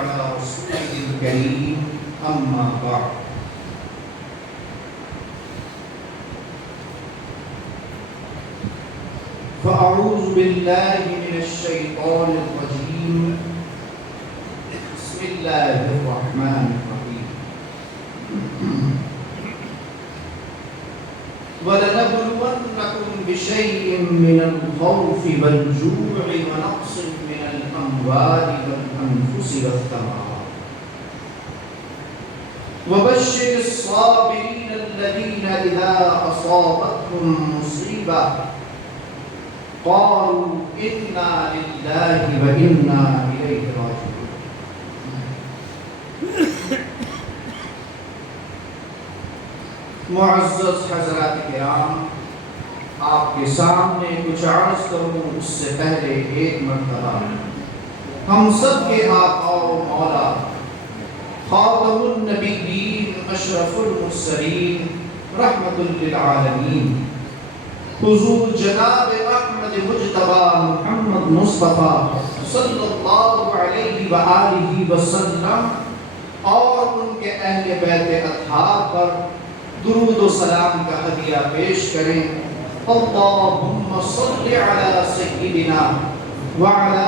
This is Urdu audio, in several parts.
على رسوله الكريم أما بعد فأعوذ بالله من الشيطان الرجيم بسم الله الرحمن الرحيم وَلَنَبْلُوَنَّكُمْ بِشَيْءٍ مِّنَ الْخَوْفِ وَالْجُوعِ وَنَقْصٍ مِّنَ الْأَمْوَالِ وَالْأَنفُسِ وَالثَّمَرَاتِ وَبَشِّرِ الصَّابِرِينَ الَّذِينَ إِذَا أَصَابَتْهُم مُّصِيبَةٌ قَالُوا إِنَّا لِلَّهِ وَإِنَّا إِلَيْهِ رَاجِعُونَ۔ معزز حضرات کرام، آپ کے سامنے کچھ عرض کروں اس سے پہلے ایک مرتبہ ہم سب کے آقا و مولا خاتم النبیین اشرف المرسلین رحمت للعالمین حضور جناب احمد مجتبی محمد مصطفیٰ صلی اللہ علیہ وآلہ وسلم اور ان کے اہل بیت اطہار پر درود و سلام کا ہدیہ پیش کریں۔ اللہم صلی علی سیدنا وعلی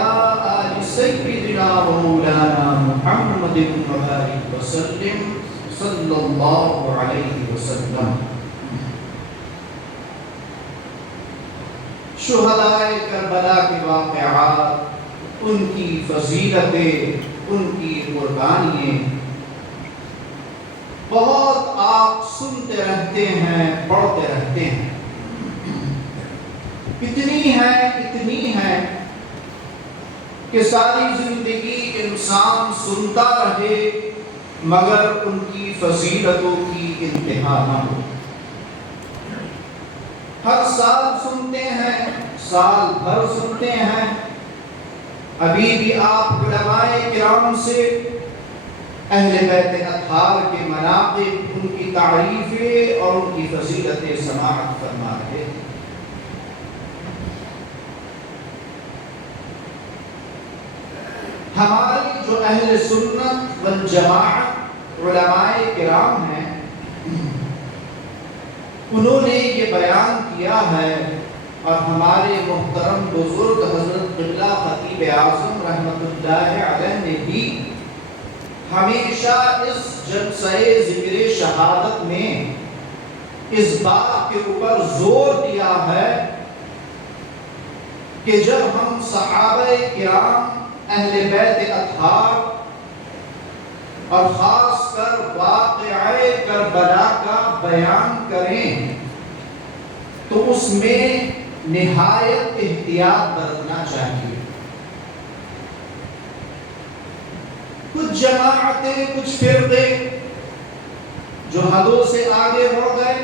آل سیدنا و مولانا محمد وبارک وسلم صلی اللہ علیہ وسلم۔ شہدائے کربلا کے واقعات، ان کی فضیلتیں، ان کی قربانیاں بہت آپ سنتے رہتے ہیں، پڑھتے رہتے ہیں، اتنی ہے کہ ساری زندگی انسان سنتا رہے مگر ان کی فضیلتوں کی انتہا نہ ہو۔ ہر سال سنتے ہیں، سال بھر سنتے ہیں، ابھی بھی آپ علماء کرام سے اہل بیت اطہار کے مناقب، ان کی تعریفیں اور ان کی فضیلتیں سماعت فرما رہے ہیں۔ ہماری جو اہل سنت والجماعت علماء کرام ہیں، انہوں نے یہ بیان کیا ہے اور ہمارے محترم بزرگ حضرت قبلہ خطیب اعظم رحمت اللہ علیہ نے بھی ہمیشہ اس جلسہ ذکر شہادت میں اس بات کے اوپر زور دیا ہے کہ جب ہم صحابہ کرام، اہل بیت اطہار اور خاص کر واقعہ کربلا کا بیان کریں تو اس میں نہایت احتیاط برتنا چاہیے۔ کچھ جماعتیں، کچھ فرقے جو حدوں سے آگے بڑھ گئے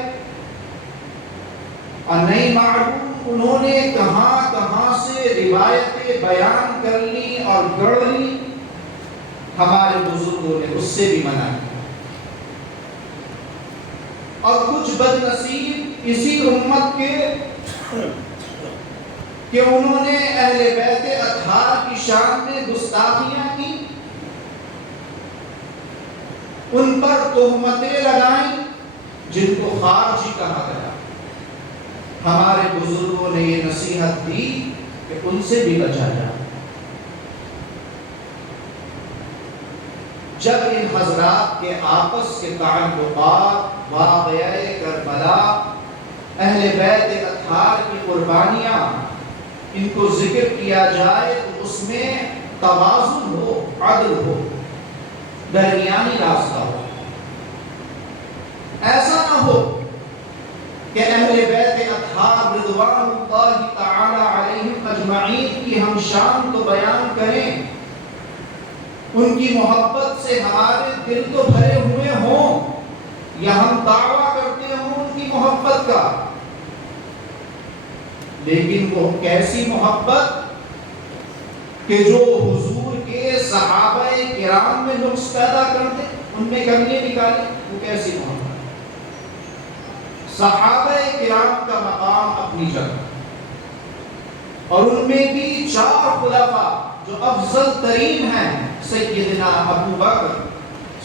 اور نہیں معلوم انہوں نے کہاں کہاں سے روایتیں بیان کر لی اور گڑھ لی، ہمارے بزرگوں نے اس سے بھی منع کیا۔ اور کچھ بد نصیب اسی امت کے کہ انہوں نے اہل بیت اطہار کی شان میں گستاخیاں کی، ان پر تہمتیں لگائیں جن کو خارجی کہا گیا۔ ہمارے بزرگوں نے یہ نصیحت دی کہ ان سے بھی بچا جائے۔ جب ان حضرات کے آپس کے تعلقات، واقعہ کربلا، اہل بیت اطہار کی قربانیاں، ان کو ذکر کیا جائے تو اس میں توازن ہو، عدل ہو، درمیانی راستہ ہو۔ ایسا نہ ہو کہ اہل بیت اطہار رضوان اللہ تعالی علیہم اجمعین کی ہم شان تو بیان کریں، ان کی محبت سے ہمارے دل تو بھرے ہوئے ہوں، یا ہم دعویٰ کرتے ہوں ان کی محبت کا، لیکن وہ کیسی محبت کہ جو حضور کے صحابہ کرام میں نقص پیدا کر دے، ان میں کمیاں نکالے، وہ کیسی محبت؟ صحابہ کرام کا مقام اپنی جگہ، اور ان میں بھی 4 خلفاء جو افضل ترین ہیں، سیدنا ابو بکر،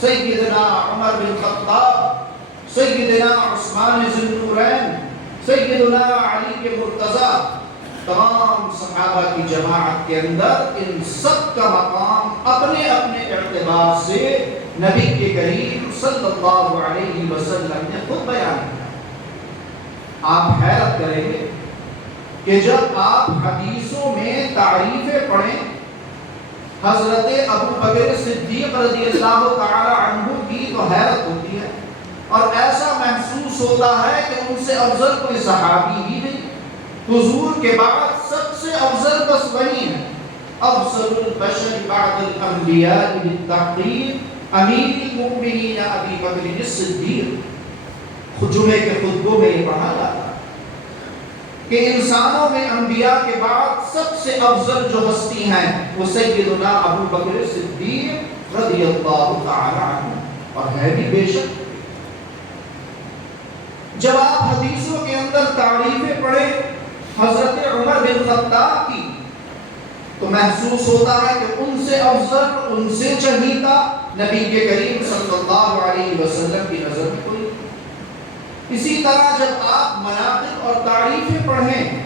سیدنا عمر بن خطاب، سیدنا عثمان ذو النورین، سیدنا علی کے مرتضیٰ، تمام صحابہ کی جماعت کے اندر ان سب کا مقام اپنے اپنے اعتبار سے نبی کے کریم صلی اللہ علیہ وسلم نے خود بیان کیا۔ آپ حیرت کریں گے کہ جب آپ حدیثوں میں تعریفیں پڑھیں حضرت ابو بکر صدیق رضی اللہ تعالی عنہ کی تو حیرت ہوتی ہے، اور ایسا محسوس ہوتا ہے کہ ان سے افضل کوئی صحابی ہی نہیں۔ حضور کے بعد سب سے افضل بس وہی ہے، افضل البشر بعد الانبیاء بالتحقیق امیر المؤمنین ابی بکر الصدیق۔ جمعے کے خطبوں میں یہ پڑھا جاتا ہے کہ انسانوں میں انبیاء کے بعد سب سے افضل جو ہستی ہیں وہ سیدنا ابو بکر صدیق رضی اللہ تعالی عنہ، اور ہے بھی بے شک۔ جب آپ حدیثوں کے اندر تعریفیں پڑھیں حضرت عمر بن خطاب کی تو محسوس ہوتا ہے کہ ان سے افضل، ان سے چہیتا نبی کے کریم صلی اللہ علیہ وسلم کی نظر میں کوئی۔ اسی طرح جب آپ مناقب اور تعریفیں پڑھیں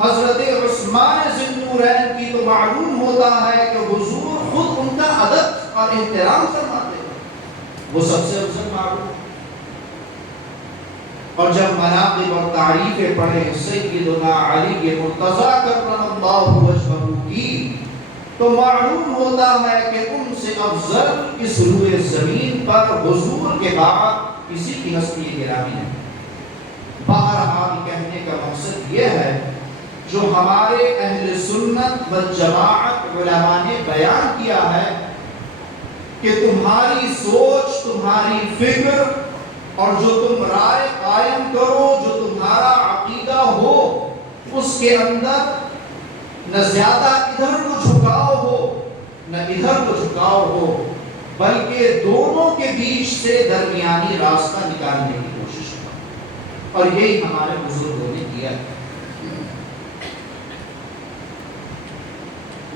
حضرت عثمان ذو النورین کی تو معلوم ہوتا ہے کہ حضور خود ان کا ادب اور احترام فرماتے ہیں، وہ سب سے افضل معلوم۔ اور جب مناقب اور تعریفیں پڑھیں سیدنا علی مرتضیٰ کرم اللہ وجہہ کی تو معلوم ہوتا ہے کہ ان سے افضل اس روئے زمین پر حضور کے بعد کسی کی ہستی گرامی ہے۔ بہرحال کہنے کا مقصد یہ ہے جو ہمارے اہل سنت والجماعت علماء نے بیان کیا ہے کہ تمہاری سوچ، تمہاری فکر اور جو تم رائے قائم کرو، جو تمہارا عقیدہ ہو، اس کے اندر نہ زیادہ ادھر کو جھکاؤ ہو نہ ادھر کو جھکاؤ ہو، بلکہ دونوں کے بیچ سے درمیانی راستہ نکالنے کی کوشش کرو، اور یہی ہمارے بزرگوں نے کیا۔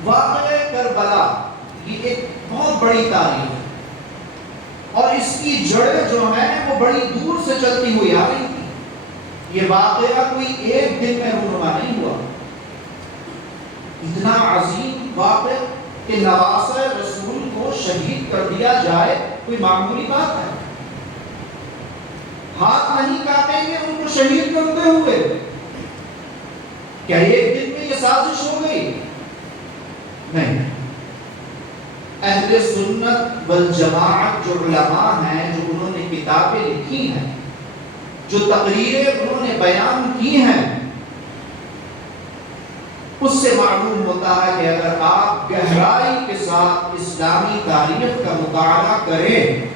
واقعہ کربلا یہ ایک بہت بڑی تاریخ ہے، اور اس کی جڑیں جو ہیں وہ بڑی دور سے چلتی ہوئی آ رہی تھی۔ یہ واقعہ کوئی ایک دن میں رونما نہیں ہوا، اتنا عظیم واقعہ کہ نواسہ رسول کو شہید کر دیا جائے کوئی معمولی بات ہے؟ ہاتھ نہیں کاٹیں گے ان کو شہید کرتے ہوئے؟ کیا ایک دن میں یہ سازش ہو گئی؟ نہیں۔ اہل سنت والجماعت جو علماء ہیں، جو انہوں نے کتابیں لکھی ہیں، جو تقریریں انہوں نے بیان کی ہیں، اس سے معلوم ہوتا ہے کہ اگر آپ گہرائی کے ساتھ اسلامی تاریخ کا مطالعہ کریں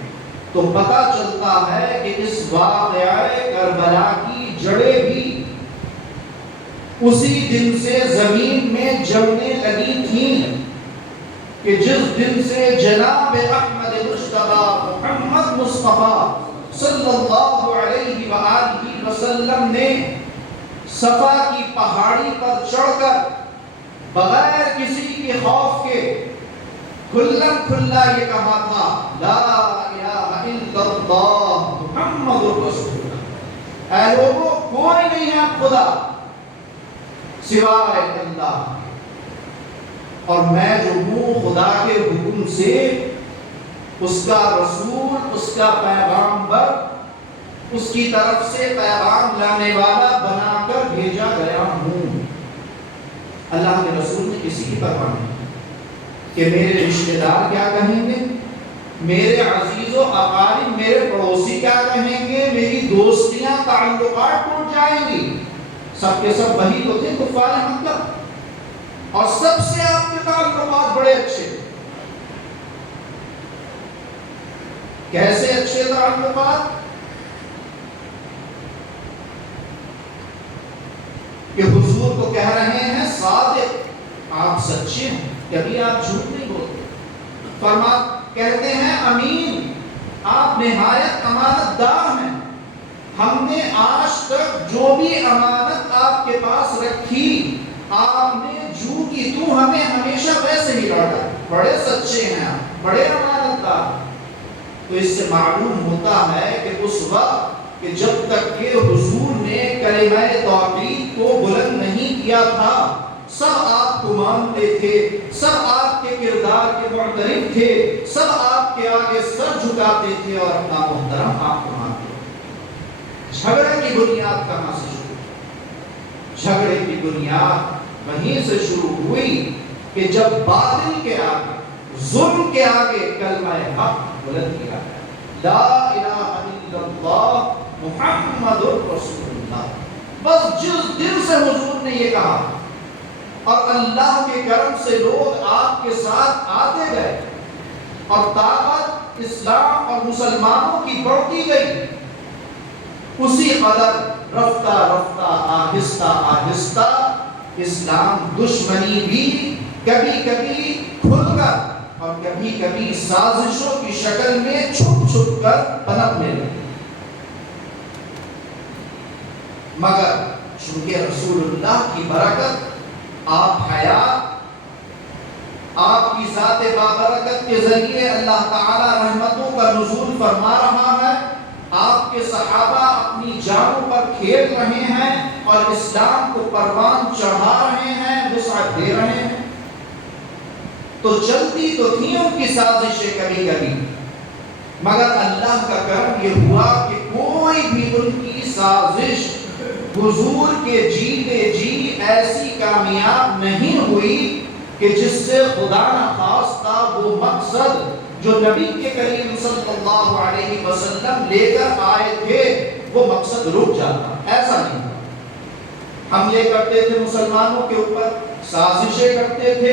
تو پتہ چلتا ہے کہ اس واقعہ کربلا کی جڑیں بھی اسی دن سے زمین میں جڑنے لگی تھیں کہ جس دن سے جناب احمد مجتبی محمد مصطفیٰ صلی اللہ علیہ وآلہ وسلم نے صفا کی پہاڑی پر چڑھ کر بغیر کسی کے خوف کے کھلم کھلا یہ کہا تھا، لا الہ الا اللہ محمد رسول اللہ، اے لوگوں کوئی نہیں ہے خدا سوائے اللہ، اور میں جو ہوں خدا کے حکم سے اس کا رسول، اس کا پیغامبر، اس کی طرف سے پیغام لانے والا بنا کر بھیجا گیا ہوں۔ اللہ کے رسول نے کسی کی پرواہ نہیں کہ میرے رشتہ دار کیا کہیں گے، میرے عزیز و اقارب، میرے پڑوسی کیا کہیں گے، میری دوستیاں تعلقات ٹوٹ جائیں گی۔ سب کے سب وہی تو تھے کفار مکہ، اور سب سے آپ کے تعلقات بڑے اچھے، کیسے اچھے تعلقات کہ حضور کو کہہ رہے ہیں صادق، آپ سچے ہیں، کبھی آپ جھوٹ نہیں بولتے، کہتے ہیں امین، آپ نہایت امانت دار ہیں، ہم نے آج تک جو بھی امانت آپ کے پاس رکھی آپ نے جو کی تو ہمیں ہمیشہ ویسے ہی لوٹا۔ بڑے سچے ہیں، بڑے امانت دار۔ تو اس سے معلوم ہوتا ہے کہ اس وقت کہ جب تک کہ حضور نے کلمہ توحید کو بلند نہیں کیا تھا، سب آپ کو مانتے تھے، سب آپ کے کردار کے معترف تھے، سب آپ کے آگے سر جھکاتے تھے اور اپنا محترم آپ کو مانتے تھے۔ جھگڑے کی بنیاد کہاں سے شروع؟ جھگڑے کی بنیاد وہیں سے شروع ہوئی کہ جب باطل کے آگے، ظلم کے آگے کلمہ حق بلند کیا گیا، لا الہ الا اللہ محمد رسول اللہ۔ بس جس دل سے حضور نے یہ کہا اور اللہ کے کرم سے لوگ آپ کے ساتھ آتے گئے اور طاقت اسلام اور مسلمانوں کی بڑھتی گئی، اسی قدر رفتہ رفتہ آہستہ آہستہ اسلام دشمنی بھی کبھی کبھی کھل کر اور کبھی کبھی سازشوں کی شکل میں چھپ چھپ کر پنپنے لگی۔ مگر چونکہ رسول اللہ کی برکت، آپ حیات، آپ کی ذات بابرکت کے ذریعے اللہ تعالی رحمتوں کا نزول فرما رہا ہے، آپ کے صحابہ اپنی جانوں پر کھیل رہے ہیں اور اسلام کو پروان چڑھا رہے ہیں، وسعت دے رہے ہیں، تو چلتی تو تھیں ان کی سازشیں کبھی کبھی، مگر اللہ کا کرم یہ ہوا کہ کوئی بھی ان کی سازش حضور کے جیتے جی ایسی کامیاب نہیں ہوئی کہ جس سے خدا نخواستہ وہ مقصد جو نبی کے کریم صلی اللہ علیہ وسلم لے کر آئے تھے وہ مقصد رک جاتا۔ ایسا نہیں تھا۔ حملے کرتے تھے مسلمانوں کے اوپر، سازشیں کرتے تھے،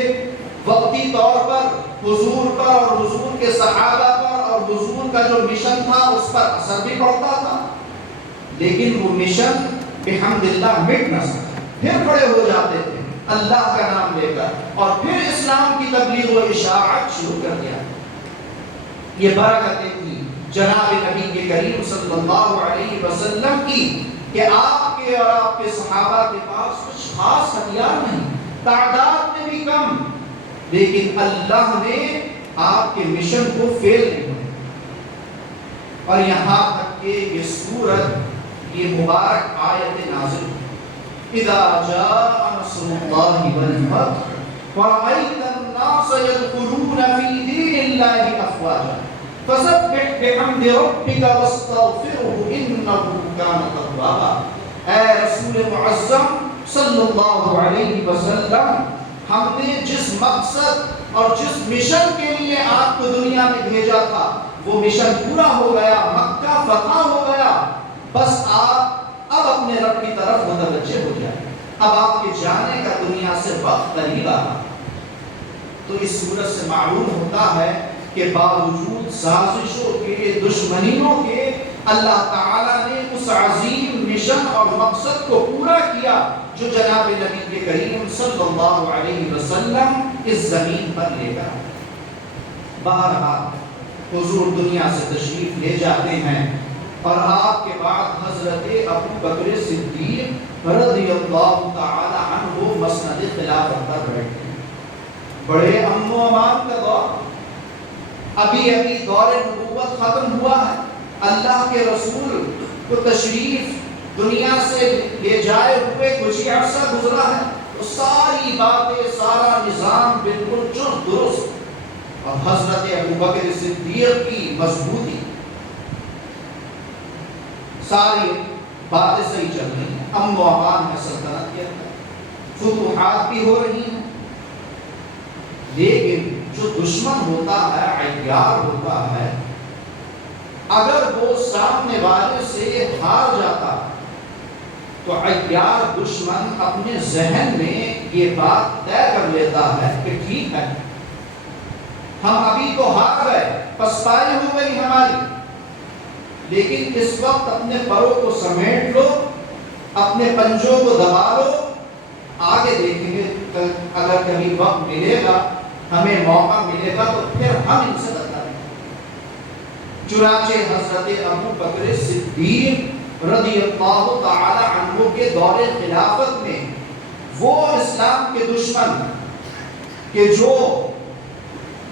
وقتی طور پر حضور پر اور حضور کے صحابہ پر اور حضور کا جو مشن تھا اس پر اثر بھی پڑتا تھا، لیکن وہ مشن بحمد اللہ مٹ نہ سکتا، پھر کھڑے ہو جاتے تھے اللہ کا نام لے کر اور پھر اسلام کی تبلیغ و اشاعت شروع کر دیا۔ یہ برکتیں تھی جناب نبی کے کریم صلی اللہ علیہ وسلم کی کہ آپ کے اور آپ کے صحابہ کے پاس کچھ خاص ہتھیار نہیں، تعداد میں بھی کم، لیکن اللہ نے آپ کے مشن کو فیل نہیں ہونے۔ اور یہاں تک کہ یہ سورت، یہ مبارک آیت نازل ہوئی، اذا جاء نصر اللہ والفتح ورأيت الناس يدخلون في دين الله افواجا فسبح بحمد ربك واستغفره انه كان توابا۔ اے رسول معظم صلی اللہ علیہ وسلم، ہم نے جس مقصد اور جس مشن کے لیے آپ کو دنیا میں بھیجا تھا وہ مشن پورا ہو گیا، مکہ فتح ہو گیا، بس آپ اب اپنے رب کی طرف متوجہ ہو جائیں، اب آپ کے جانے کا دنیا سے وقت قریب آ۔ تو اس صورت سے معلوم ہوتا ہے کہ باوجود سازشوں کے، دشمنیوں کے، اللہ تعالیٰ نے اس عظیم مشن اور مقصد کو پورا کیا جو جناب نبی کے کریم صلی اللہ علیہ وسلم اس زمین پر لے کر آئے۔ بہرحال حضور دنیا سے تشریف لے جاتے ہیں اور آپ کے بعد حضرت ابو بکر صدیق رضی اللہ تعالی عنہ مسند خلافت پر بیٹھتے ہیں۔ بڑے امن و امان کا دور، ابھی ابھی دور نبوت ختم ہوا ہے، اللہ کے رسول کو تشریف دنیا سے لے جائے ہوئے کچھ ہی عرصہ گزرا ہے، تو ساری باتیں، سارا نظام بالکل چست درست، اور حضرت ابو بکر صدیق کی مضبوطی، ساری باتیں صحیح چل رہی ہیں، امن و امان ہے سلطنت کے اندر، فتوحات بھی ہو رہی ہیں، لیکن جو دشمن ہوتا ہے، عیار ہوتا ہے، اگر وہ سامنے والے سے ہار جاتا تو عیار دشمن اپنے ذہن میں یہ بات طے کر لیتا ہے کہ ٹھیک ہے، ہم ابھی تو ہار گئے، پسپائی ہو گئی ہماری، لیکن اس وقت اپنے پروں کو سمیٹ لو، اپنے پنجوں کو دبا لو، آگے دیکھیں گے اگر کبھی وقت ملے گا، ہمیں موقع ملے گا تو پھر ہم ان سے بدلا لیں گے۔ چنانچہ حضرت ابو بکر صدیق رضی اللہ تعالی عنہ کے دور خلافت میں وہ اسلام کے دشمن کہ جو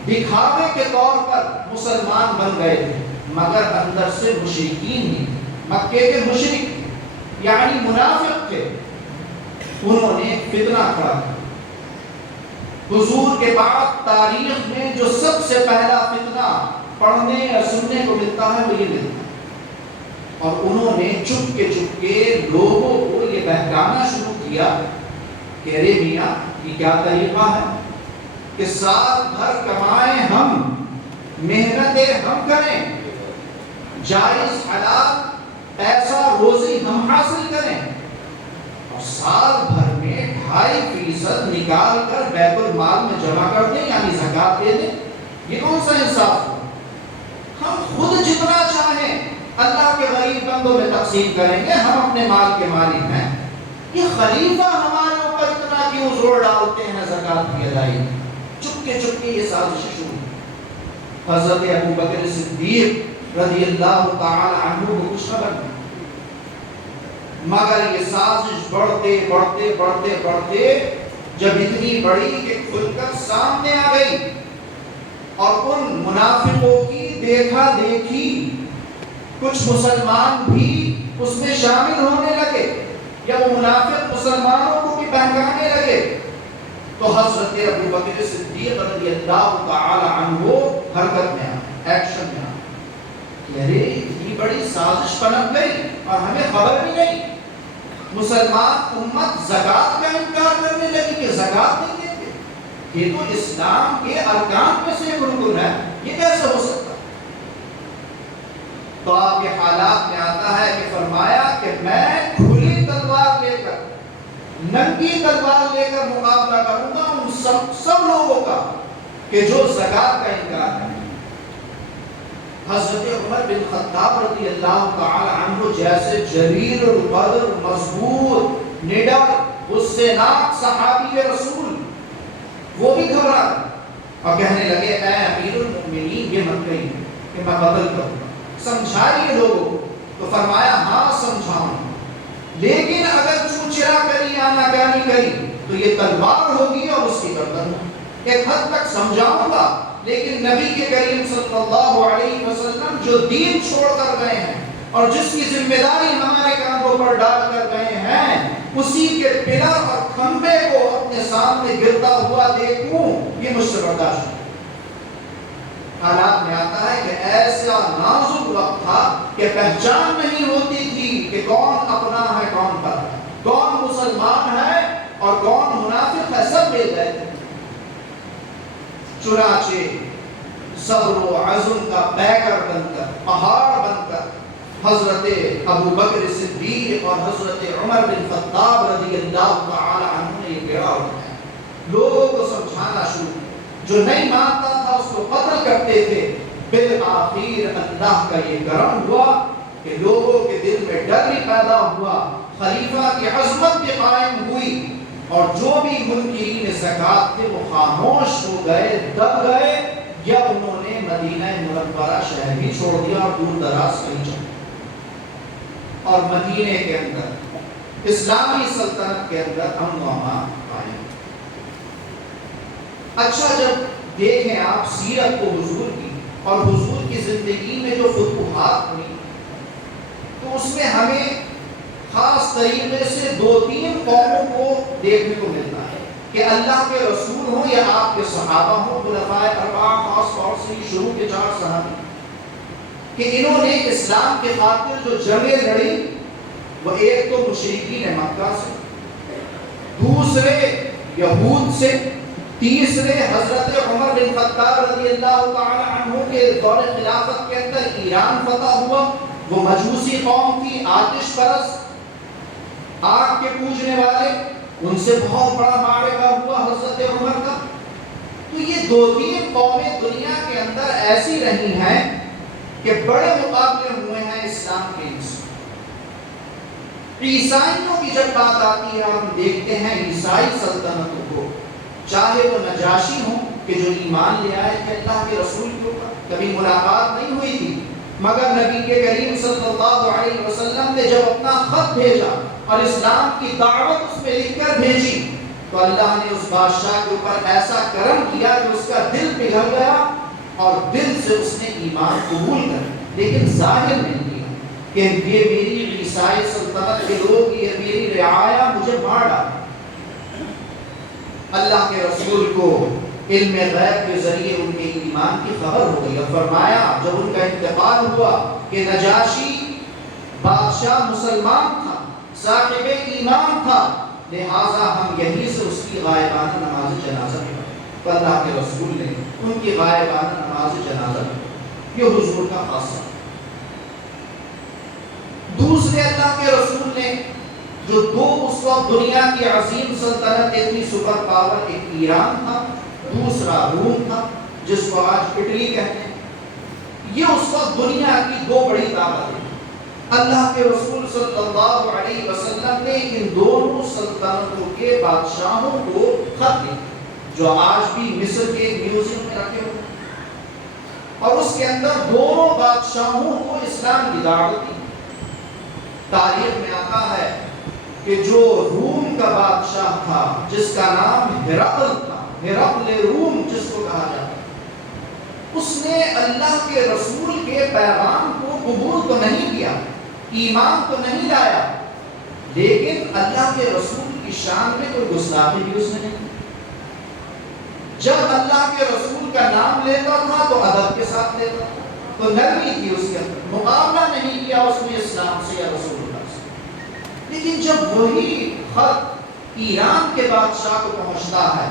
دکھاوے کے طور پر مسلمان بن گئے تھے، مگر اندر سے مشرکین ہی، مکے کے مشرک یعنی منافق تھے، انہوں نے فتنہ کھڑا کیا۔ حضور کے بعد تاریخ میں جو سب سے پہلا فتنہ پڑھنے یا سننے کو ملتا ہے وہ یہ ملتا ہے، اور انہوں نے چپ کے لوگوں کو یہ بہکانا شروع کیا کہ ارے میاں یہ کیا طریقہ ہے کہ سال بھر کمائیں ہم، محنتیں ہم کریں، جائز حلال پیسہ روزی ہم حاصل کریں، اور سال بھر میں 2.5% نکال کر بیت المال میں جمع کر دیں یعنی زکات دے دیں، یہ کون سا انصاف ہو؟ ہم خود جتنا چاہیں اللہ کے غریب بندوں میں تقسیم کریں گے، ہم اپنے مال کے مالک ہیں، یہ خلیفہ ہمارے اوپر اتنا کیوں زور ڈالتے ہیں زکات کی ادائیگی؟ چپ کے یہ سازش شروع۔ حضرت ابو بکر صدیق رضی اللہ تعالی عنہ کو کچھ خبر نہیں، مگر یہ سازش بڑھتے جب اتنی بڑی کہ کھل کر سامنے آ گئی، اور ان منافقوں کی دیکھا دیکھی کچھ مسلمان بھی اس میں شامل ہونے لگے، یا وہ منافق مسلمانوں کو بھی بہکانے لگے، تو حضرت ابو بکر صدیق رضی اللہ تعالی عنہ حرکت میں آئے، ایکشن میں آئے، ارے اتنی بڑی سازش پنپ گئی اور ہمیں خبر بھی نہیں۔ مسلمان امت زکات کا انکار کرنے لگی کہ زکات نہیں دیتے، یہ تو اسلام کے ارکان میں سے ایک رکن ہے، یہ کیسے ہو سکتا؟ تو آپ کے حالات میں آتا ہے کہ فرمایا کہ میں کھلی تلوار لے کر، ننگی تلوار لے کر مقابلہ کروں گا ان سب لوگوں کا کہ جو زکات کا انکار کریں۔ حضرت عمر بن خطاب رضی اللہ تعالی عنہ جیسے جلیل القدر، مضبوط، نڈر، غصے ناک صحابی رسول، وہ بھی گھبرا اور کہنے لگے اے امیر المؤمنین یہ مت کہیے کہ میں قتل کروں گا، سمجھائیے لوگوں کو۔ تو فرمایا ہاں سمجھاؤں، لیکن اگر چوچرا کری یا ناکانی کری تو یہ تلوار ہوگی اور اس کی گردن ہوگی۔ ایک حد تک سمجھاؤں گا، لیکن نبی کے کریم صلی اللہ علیہ وسلم جو دین چھوڑ کر گئے ہیں اور جس کی ذمہ داری ہمارے کاندھوں پر ڈال کر گئے ہیں، اسی کے پلر اور کھمبے کو اپنے سامنے گرتا ہوا دیکھوں یہ مجھ سے برداشت نہیں۔ حالات میں آتا ہے کہ ایسا نازک وقت تھا کہ پہچان نہیں ہوتی تھی کہ کون اپنا ہے کون پر ہے، کون مسلمان ہے اور کون منافق ہے، سب مل گئے تھے۔ چنانچہ صبر و عزم کا پیکر بن کر، پہاڑ بن کر حضرت ابو بکر صدیق اور حضرت عمر بن خطاب رضی اللہ تعالی عنہ نے یہ بیڑا اٹھایا، لوگوں کو سمجھانا شروع کیا، جو نہیں مانتا تھا اس کو قتل کرتے تھے۔ بالآخر اللہ کا یہ کرم ہوا کہ لوگوں کے دل میں ڈر بھی پیدا ہوا، خلیفہ کی عظمت بھی قائم ہوئی، اور جو بھی منکرین زکات تھے وہ خاموش ہو گئے، دب گئے، یا انہوں نے مدینہ منورہ شہر بھی چھوڑ دیا اور دور دراز کہیں چلے، اور مدینے کے اندر اسلامی سلطنت کے اندر امن و امان قائم۔ اچھا، جب دیکھیں آپ سیرت کو حضور کی اور حضور کی زندگی میں جو فتوحات ہوئی، تو اس میں ہمیں خاص طریقے سے 2-3 قوموں کو دیکھنے کو ملتا ہے کہ اللہ کے رسول ہوں یا آپ کے صحابہ ہوں، خلفائے اربعہ، خاص طور سے شروع کے 4 صحابی، کہ انہوں نے اسلام کے خاطر جو جنگیں لڑی، وہ ایک تو مشرکین مکہ سے، دوسرے یہود سے، تیسرے حضرت عمر بن خطاب رضی اللہ تعالی عنہ کے دور خلافت کے اندر ایران فتح ہوا، وہ مجوسی قوم تھی، آتش پرست، آگ کے پوجنے والے، ان سے بہت بڑا معرکہ ہوا حضرت عمر کا۔ تو یہ 2-3 قومیں دنیا کے اندر ایسی رہی ہیں کہ بڑے مقابلے ہوئے ہیں اسلام کے ان سے۔ عیسائیوں کی جب بات آتی ہے اور ہم دیکھتے ہیں عیسائی سلطنتوں کو، چاہے وہ نجاشی ہوں کہ جو ایمان لے آئے تھے اللہ کے رسول کے اوپر، کبھی ملاقات نہیں ہوئی تھی، مگر نبی کے کریم صلی اللہ علیہ وسلم نے جب اپنا خط بھیجا اور اسلام کی دعوت اس میں لکھ کر بھیجی، تو اللہ نے اس بادشاہ کے اوپر ایسا کرم کیا کہ اس کا دل پگھل گیا اور دل سے اس نے ایمان قبول کر، لیکن ظاہر نہیں کیا کہ یہ میری عیسائی سلطنت کے لوگ، یہ میری رعایا مجھے مار ڈالے۔ اللہ کے رسول کو علم غیب کے ذریعے ان کے ایمان کی خبر ہو گئی اور فرمایا جب ان کا انتقال ہوا کہ نجاشی بادشاہ مسلمان تھا، صاحب ایمان تھا، لہٰذا ہم یہیں سے اس کی غائبانہ نماز جنازہ پڑھی۔ تو اللہ کے رسول نے ان کی غائبانہ نماز جنازہ پڑھی۔ یہ حضور کا خاصہ۔ دوسرے اللہ کے رسول نے جو دو اس وقت دنیا کی عظیم سلطنتیں تھی، سپر پاور، ایک ایران تھا، دوسرا روم تھا جس کو آج اٹلی کہتے ہیں، یہ اس وقت دنیا کی دو بڑی طاقتیں۔ اللہ کے رسول صلی اللہ علیہ وسلم نے ان دونوں سلطنتوں کے بادشاہوں کو خط لکھا جو آج بھی مصر کے میوزیم میں رکھے ہوئے، اور اس کے اندر دونوں بادشاہوں کو اسلام کی دعوت دی۔ تاریخ میں آتا ہے کہ جو روم کا بادشاہ تھا جس کا نام ہرقل تھا، ہرقل روم جس کو کہا جاتا ہے، اس نے اللہ کے رسول کے پیغام کو قبول تو نہیں کیا، ایمان تو نہیں لایا، لیکن اللہ کے رسول کی شان میں کوئی گستاخی بھی اس نے نہیں کی۔ جب اللہ کے رسول کا نام لیتا تھا تو ادب کے ساتھ لیتا تھا، تو نرمی تھی اس کے اندر، مقابلہ نہیں کیا اس نے اسلام سے یا رسول اللہ سے۔ لیکن جب وہی خط ایران کے بادشاہ کو پہنچتا ہے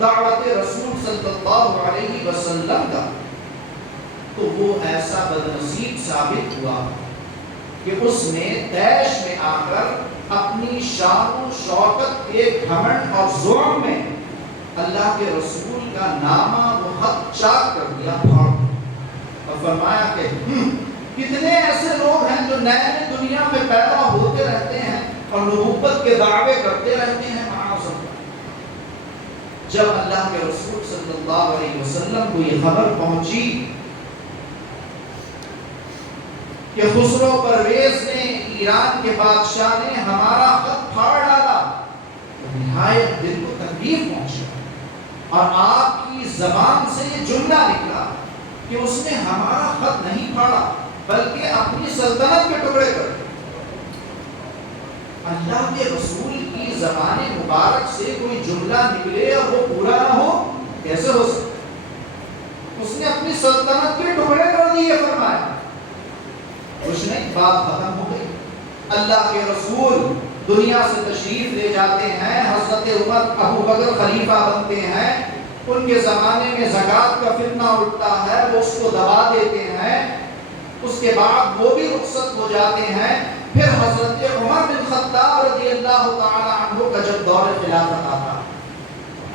دعوت رسول صلی اللہ علیہ وسلم کا، تو وہ ایسا بدنصیب ثابت ہوا کہ اس نے طیش میں آ کر اپنی شان و شوکت کے گھمنڈ اور ظلم میں اللہ کے رسول کا نامہ وہ خط چاک کر دیا، پھاڑ، اور فرمایا کہ کتنے ایسے لوگ ہیں جو نئے نئے دنیا میں پیدا ہوتے رہتے ہیں اور نبوت کے دعوے کرتے رہتے ہیں، معاذ اللہ۔ جب اللہ کے رسول صلی اللہ علیہ وسلم کو یہ خبر پہنچی کہ خسرو پرویز نے، ایران کے بادشاہ نے ہمارا خط پھاڑ ڈالا، تو نہایت دل کو تکلیف پہنچی، اور آپ کی زبان سے یہ جملہ نکلا کہ اس نے ہمارا خط نہیں پھاڑا بلکہ اپنی سلطنت کے ٹکڑے کر دیے۔ اللہ کے رسول کی زبان مبارک سے کوئی جملہ نکلے اور وہ پورا نہ ہو، کیسے ہو سکتا؟ اس نے اپنی سلطنت کے ٹکڑے کر دیے، فرمایا کچھ نہیں، بات ختم ہو گئی۔ اللہ کے رسول دنیا سے تشریف لے جاتے ہیں، حضرت عمر ابو بکر خلیفہ بنتے ہیں، ان کے زمانے میں زکوٰۃ کا فتنہ اٹھتا ہے، وہ اس کو دبا دیتے ہیں، اس کے بعد وہ بھی رخصت ہو جاتے ہیں۔ پھر حضرت عمر بن خطاب رضی اللہ تعالی عنہ کا جب دور خلافت آتا،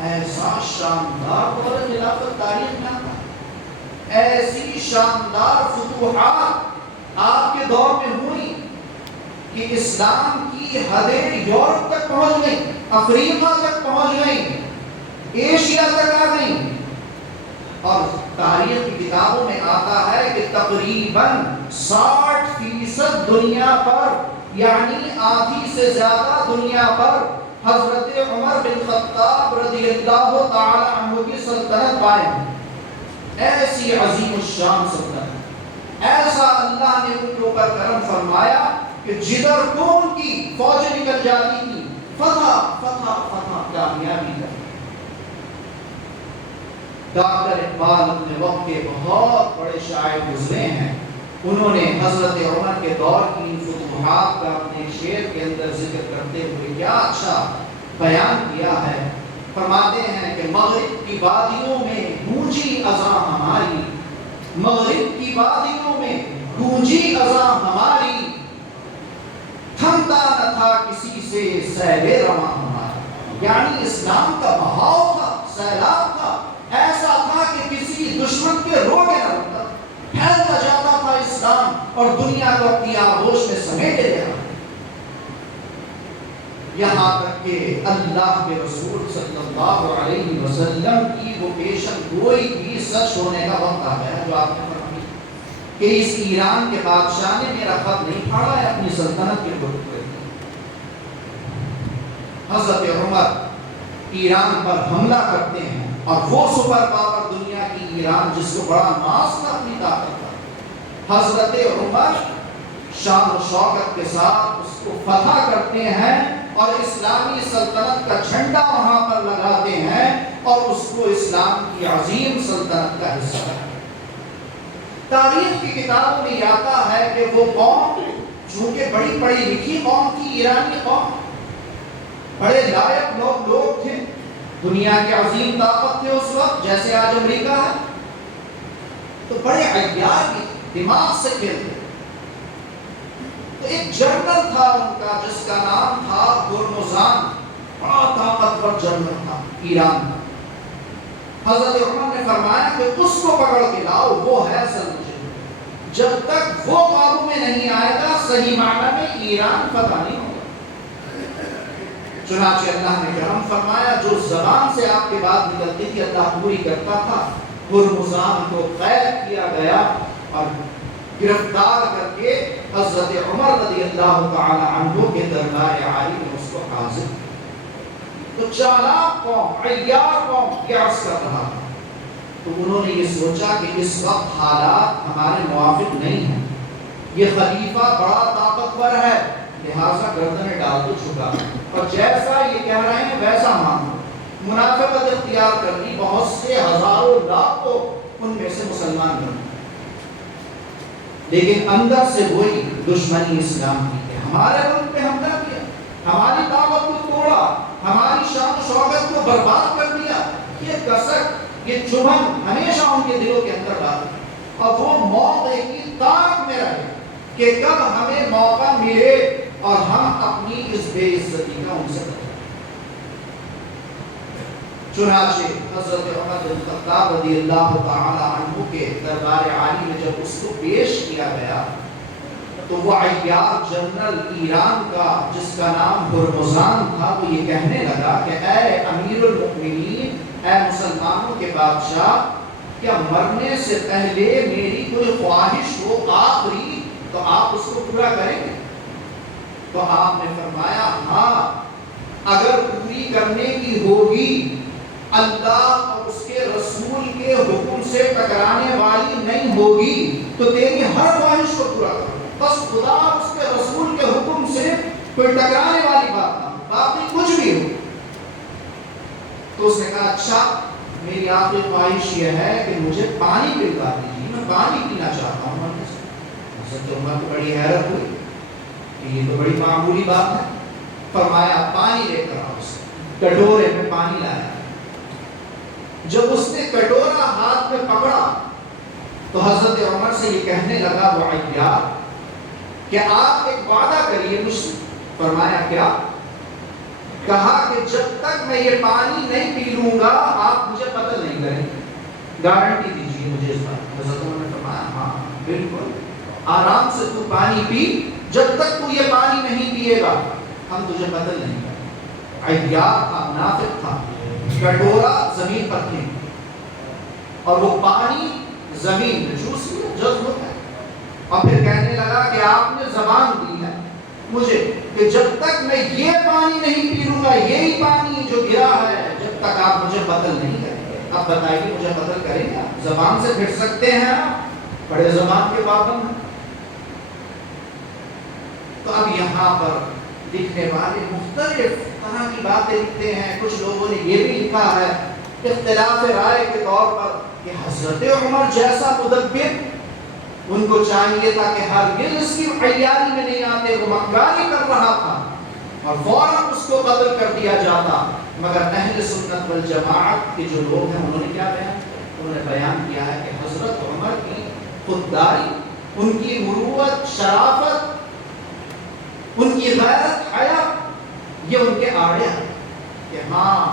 ایسا شاندار دور خلافت تاریخ میں آتا، ایسی شاندار فتوحات آپ کے دور میں ہوئی کہ اسلام کی حدیں یورپ تک پہنچ گئی، افریقہ تک پہنچ گئی، ایشیا تک آ گئی، اور تاریخ کی کتابوں میں آتا ہے کہ تقریباً 60% دنیا پر، یعنی آدھی سے زیادہ دنیا پر حضرت عمر بن خطاب رضی اللہ تعالی عنہ کی سلطنت قائم، ایسی عظیم الشان سلطنت، ایسا اللہ نے ان کے اوپر کرم فرمایا کہ جدھر کو ان کی فوجیں نکل جاتی تھی، فتح فتح فتح، کامیابی کا۔ ڈاکٹر اقبال اپنے وقت کے بہت بڑے شاعر گزرے ہیں، انہوں نے حضرت عمر کے دور کی فتوحات کا اپنے شعر کے اندر ذکر کرتے ہوئے کیا اچھا بیان کیا ہے۔ فرماتے ہیں کہ مغرب کی وادیوں میں گونجی اذاں ہماری، مغرب کی وادیوں میں گونجی اذاں ہماری، تھمتا نہ تھا کسی سے سیل رواں ہمارا، یعنی اسلام کا بہاؤ تھا، سیلاب تھا، ایسا تھا کہ کسی دشمن کے روکے نہ رکھتا، پھیلتا جاتا تھا اسلام اور دنیا کو اپنی آغوش میں سمیٹے لیا، یہاں تک کہ اللہ کے رسول صلی اللہ علیہ وسلم کی وہ پیشن گوئی بھی سچ ہونے کا وقت آ گیا جو آپ نے فرمایا کہ اس ایران کے بادشاہ نے میرا خط نہیں پھاڑا ہے، اپنی سلطنت کے ٹکڑے۔ حضرت عمر ایران پر حملہ کرتے ہیں، اور وہ سپر پاور دنیا کی ایران جس کو بڑا ناز تھا اپنی طاقت کا، حضرت عمر شان و شوکت کے ساتھ اس کو فتح کرتے ہیں اور اسلامی سلطنت کا جھنڈا وہاں پر لگاتے ہیں اور اس کو اسلام کی عظیم سلطنت کا حصہ ہے۔ تاریخ کی کتابوں میں یہ آتا ہے کہ وہ قوم چونکہ بڑی پڑھی لکھی قوم تھی، ایرانی قوم، بڑے لائق لوگ تھے، دنیا کی عظیم طاقت تھے اس وقت جیسے آج امریکہ ہے، تو بڑے عیار بھی دماغ سے کھیلتے۔ تو ایک جنرل تھا ان کا جس کا نام تھا ہرمزان، بڑا طاقتور جنرل تھا ایران کا۔ حضرت عمر نے فرمایا کہ اس کو پکڑ کے لاؤ، وہ ہے اصل مجرم، جب تک وہ قابو میں نہیں آئے گا صحیح معنی میں ایران فتح نہیں ہوگا۔ چنانچہ اللہ نے کرم فرمایا، جو زبان سے آپ کے بات نکلتی تھی اللہ پوری کرتا تھا۔ ہرمزان کو قید کیا گیا اور گرفتار کر کے حضرت عمر رضی اللہ تعالی عنہ کے دربار عالی میں اس کو حاضر کیا۔ تو چالاک قوم، عیار قوم کیا عرض کر رہا تھا، تو انہوں نے یہ سوچا کہ اس وقت حالات ہمارے موافق نہیں ہیں، یہ خلیفہ بڑا طاقتور ہے، لہٰذا گردنیں ڈال دو چھکا، اور جیسا یہ کہہ رہے ہیں ویسا مانو۔ منافقت اختیار کر لی، بہت سے ہزاروں لاکھوں ان میں سے مسلمان بن گئے، لیکن اندر سے وہی دشمنی اسلام کی کہ ہمارے ملک پہ حملہ کیا، ہماری طاقت کو توڑا، ہماری شان و شوکت کو برباد کر دیا۔ یہ کسک، یہ چبھن ہمیشہ ان کے دلوں کے اندر ڈالی، اور وہ موقع کی تاک میں رہے کہ کب ہمیں موقع ملے اور ہم اپنی اس بے عزتی کا ان سے بچیں۔ چنانچہ حضرت عمر بن خطاب رضی اللہ تعالی عنہ کے دربار عالی میں جب اس کو پیش کیا گیا تو وہ عیار جنرل ایران کا جس کا نام ہرمزان تھا، وہ یہ کہنے لگا کہ اے امیر المؤمنین، اے مسلمانوں کے بادشاہ، کیا مرنے سے پہلے میری کوئی خواہش ہو آخری تو آپ اس کو پورا کریں گے؟ تو آپ نے فرمایا ہاں، اگر پوری کرنے کی ہوگی، اللہ اور اس کے رسول کے حکم سے ٹکرانے والی نہیں ہوگی تو تیری ہر خواہش کو پورا کرو، بس خدا اور اس کے رسول کے حکم سے کوئی ٹکرانے والی بات نہ ہو، باقی کچھ بھی ہو۔ تو اس نے کہا اچھا، میری آخری خواہش یہ ہے کہ مجھے پانی پلوا دیجیے، میں پانی پینا چاہتا ہوں۔ حضرت عمر کو بڑی حیرت ہوئی کہ یہ تو بڑی معمولی بات ہے۔ فرمایا پانی لے کر آؤ، اس کٹورے میں پانی لایا۔ جب اس نے کٹورا ہاتھ میں پکڑا تو حضرت عمر سے یہ کہنے لگا وہ عیار کہ آپ ایک وعدہ کریے مجھ سے۔ فرمایا کیا؟ کہا کہ جب تک میں یہ پانی نہیں پی لوں گا آپ مجھے قتل نہیں کریں گے، گارنٹی دیجیے مجھے اس بات۔ حضرت عمر نے فرمایا ہاں بالکل، آرام سے تو پانی پی، جب تک تو یہ پانی نہیں پیے گا ہم تجھے قتل نہیں کریں گے۔ عیار تھا، منافق تھا، کٹورا زمین پر پھینک اور وہ پانی زمین میں چوس لیا، جذب ہوتا ہے، اور پھر کہنے لگا کہ آپ نے زبان دی ہے مجھے کہ جب تک میں یہ پانی نہیں پی لوں گا، یہی پانی جو گرا ہے، جب تک آپ مجھے قتل نہیں کریں گے۔ اب بتائیے مجھے قتل کریں گے؟ زبان سے پھر سکتے ہیں آپ، بڑے زبان کے پابند ہیں۔ تو اب یہاں پر لکھنے والے مختلف طرح کی باتیں لکھتے ہیں۔ کچھ لوگوں نے یہ بھی لکھا ہے اختلاف رائے کے طور پر کہ حضرت عمر جیسا مدبر ان کو چاہیے تھا کہ ہرگز اس کی عیاری میں نہیں آتے، وہ مکاری کر رہا تھا اور فوراً اس کو قتل کر دیا جاتا۔ مگر اہل سنت والجماعت کے جو لوگ ہیں انہوں نے کیا بیان کیا؟ انہوں نے بیان کیا ہے کہ حضرت عمر کی خودداری، ان کی مروت، شرافت، ان کی غیرت، حیا، یہ ان کے آڑے ہیں کہ ہاں